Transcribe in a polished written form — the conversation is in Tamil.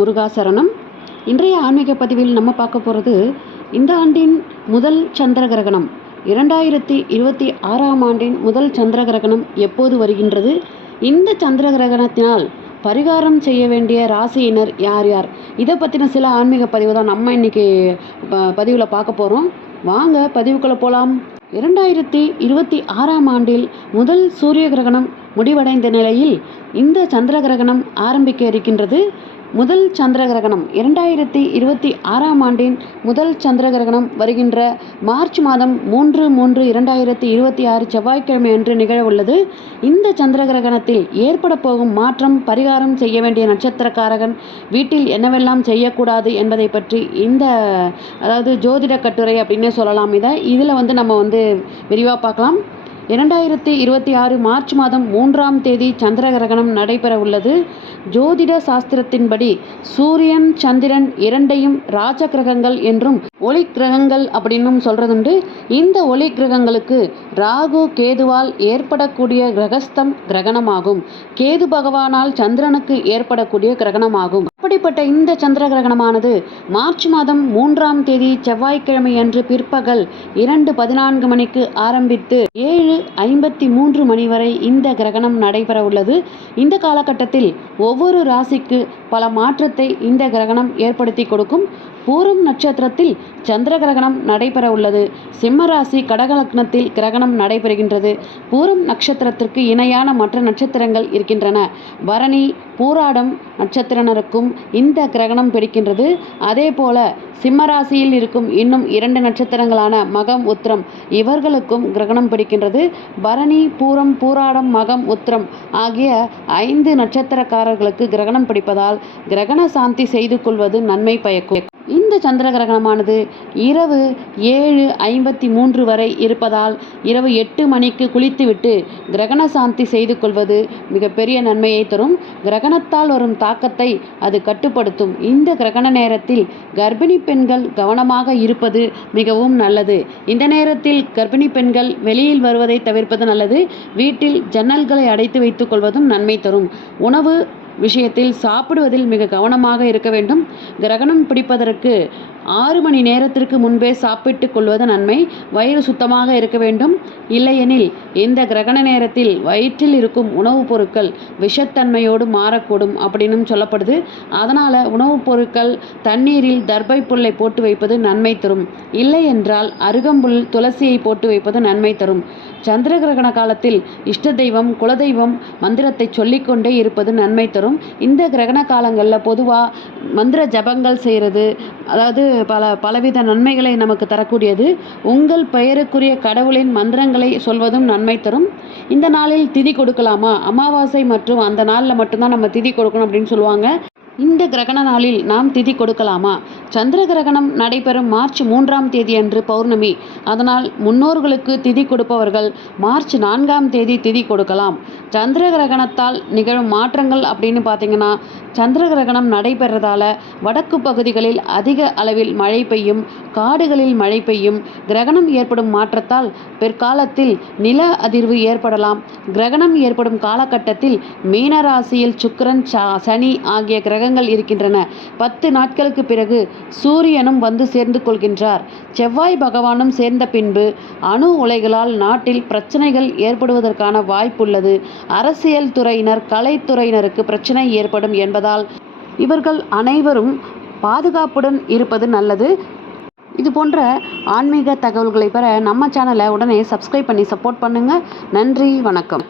முருகாசரணம். இன்றைய ஆன்மீக பதிவில் நம்ம பார்க்க போகிறது இந்த ஆண்டின் முதல் சந்திர கிரகணம் 2026ஆம் ஆண்டின் முதல் சந்திர கிரகணம் எப்போது வருகின்றது, இந்த சந்திர கிரகணத்தினால் பரிகாரம் செய்ய வேண்டிய ராசியினர் யார் யார், இதை பற்றின சில ஆன்மீக பதிவு தான் நம்ம இன்னைக்கு பதிவில் பார்க்க போகிறோம். வாங்க பதிவுக்குள்ளே போகலாம். 2026ஆம் ஆண்டில் முதல் சூரிய கிரகணம் முடிவடைந்த நிலையில் இந்த சந்திர கிரகணம் ஆரம்பிக்க இருக்கின்றது. முதல் சந்திர கிரகணம் 2026ஆம் ஆண்டின் முதல் சந்திர கிரகணம் வருகின்ற மார்ச் மாதம் 3/3/2026 செவ்வாய்க்கிழமை அன்று நிகழ உள்ளது. இந்த சந்திர கிரகணத்தில் ஏற்பட போகும் மாற்றம், பரிகாரம் செய்ய வேண்டிய நட்சத்திரக்காரகன், வீட்டில் என்னவெல்லாம் செய்யக்கூடாது என்பதை பற்றி அதாவது ஜோதிட கட்டுரை அப்படின்னே சொல்லலாம். இதில் நம்ம விரிவாக பார்க்கலாம். 2026 மார்ச் மாதம் 3ஆம் தேதி சந்திர கிரகணம் நடைபெற உள்ளது. ஜோதிட சாஸ்திரத்தின்படி சூரியன் சந்திரன் இரண்டையும் ராஜ கிரகங்கள் என்றும் ஒளி கிரகங்கள் அப்படின்னும் சொல்றதுண்டு. இந்த ஒளி கிரகங்களுக்கு ராகு கேதுவால் ஏற்படக்கூடிய கிரகஸ்தம் கிரகணமாகும். கேது பகவானால் சந்திரனுக்கு ஏற்படக்கூடிய கிரகணமாகும். அப்படிப்பட்ட இந்த சந்திர கிரகணமானது மார்ச் மாதம் 3ஆம் தேதி செவ்வாய்க்கிழமை அன்று பிற்பகல் 2:14 மணிக்கு ஆரம்பித்து 7:53 மணி வரை இந்த கிரகணம் நடைபெற உள்ளது. இந்த காலகட்டத்தில் ஒவ்வொரு ராசிக்கு பல மாற்றத்தை இந்த கிரகணம் ஏற்படுத்தி கொடுக்கும். பூரம் நட்சத்திரத்தில் சந்திர கிரகணம் நடைபெற உள்ளது. சிம்ம ராசி கடக லக்னத்தில் கிரகணம் நடைபெறுகின்றது. பூரம் நட்சத்திரத்திற்கு இணையான மற்ற நட்சத்திரங்கள் இருக்கின்றன. பரணி பூராடம் நட்சத்திரனருக்கும் இந்த கிரகணம் பிடிக்கின்றது. அதே போல சிம்ம ராசியில் இருக்கும் இன்னும் 2 நட்சத்திரங்களான மகம் உத்திரம் இவர்களுக்கும் கிரகணம் பிடிக்கின்றது. பரணி பூரம் பூராடம் மகம் உத்திரம் ஆகிய 5 நட்சத்திரக்காரர்களுக்கு கிரகணம் பிடிப்பதால் கிரகண சாந்தி செய்து கொள்வது நன்மை பயக்கும். இந்த சந்திர கிரகணமானது இரவு 7:53 வரை இருப்பதால் இரவு 8 மணிக்கு குளித்துவிட்டு கிரகண சாந்தி செய்து கொள்வது மிகப்பெரிய நன்மையை தரும். கிரகணத்தால் வரும் தாக்கத்தை அது கட்டுப்படுத்தும். இந்த கிரகண நேரத்தில் கர்ப்பிணி பெண்கள் கவனமாக இருப்பது மிகவும் நல்லது. இந்த நேரத்தில் கர்ப்பிணி பெண்கள் வெளியில் வருவதை தவிர்ப்பது நல்லது. வீட்டில் ஜன்னல்களை அடைத்து வைத்துக் கொள்வதும் நன்மை தரும். உணவு விஷயத்தில் சாப்பிடுவதில் மிக கவனமாக இருக்க வேண்டும். கிரகணம் பிடிப்பதற்கு 6 மணி நேரத்திற்கு முன்பே சாப்பிட்டு கொள்வது நன்மை. வயிறு சுத்தமாக இருக்க வேண்டும். இல்லையெனில் இந்த கிரகண நேரத்தில் வயிற்றில் இருக்கும் உணவுப் பொருட்கள் விஷத்தன்மையோடு மாறக்கூடும் அப்படின்னு சொல்லப்படுது. அதனால் உணவுப் பொருட்கள் தண்ணீரில் தர்பை புல்லை போட்டு வைப்பது நன்மை தரும். இல்லை என்றால் அருகம்புல் துளசியை போட்டு வைப்பது நன்மை தரும். சந்திர கிரகண காலத்தில் இஷ்ட தெய்வம் குலதெய்வம் மந்திரத்தை சொல்லிக்கொண்டே இருப்பது நன்மை தரும். இந்த கிரகண காலங்களில் பொதுவாக மந்திர ஜபங்கள் செய்கிறது, அதாவது பலவித நன்மைகளை நமக்கு தரக்கூடியது. உங்கள் பெயருக்குரிய கடவுளின் மந்திரங்களை சொல்வதும் நன்மை தரும். இந்த நாளில் திதி கொடுக்கலாமா? அமாவாசை மற்றும் அந்த நாளில் மட்டும்தான் நம்ம திதி கொடுக்கணும் அப்படின்னு சொல்லுவாங்க. இந்த கிரகண நாளில் நாம் திதி கொடுக்கலாமா? சந்திர கிரகணம் நடைபெறும் மார்ச் 3ஆம் தேதி அன்று பௌர்ணமி. அதனால் முன்னோர்களுக்கு திதி கொடுப்பவர்கள் மார்ச் 4ஆம் தேதி திதி கொடுக்கலாம். சந்திர கிரகணத்தால் நிகழும் மாற்றங்கள் அப்படின்னு பார்த்தீங்கன்னா, சந்திர கிரகணம் நடைபெறதால வடக்கு பகுதிகளில் அதிக அளவில் மழை பெய்யும், காடுகளில் மழை பெய்யும். கிரகணம் ஏற்படும் மாற்றத்தால் பிற்காலத்தில் நில அதிர்வு ஏற்படலாம். கிரகணம் ஏற்படும் காலகட்டத்தில் மீனராசியில் சுக்கிரன் சனி ஆகிய கிரகங்கள் இருக்கின்றன. 10 நாட்களுக்கு பிறகு சூரியனும் வந்து சேர்ந்து கொள்கின்றார். செவ்வாய் பகவானும் சேர்ந்த பின்பு அணு உலைகளால் நாட்டில் பிரச்சனைகள் ஏற்படுவதற்கான வாய்ப்புள்ளது. அரசியல் துறையினர் கலைத்துறையினருக்கு பிரச்சனை ஏற்படும் என்பதால் இவர்கள் அனைவரும் பாதுகாப்புடன் இருப்பது நல்லது. இது போன்ற ஆன்மீக தகவல்களை பெற நம்ம சேனலை உடனே சப்ஸ்கிரைப் பண்ணி சப்போர்ட் பண்ணுங்க. நன்றி, வணக்கம்.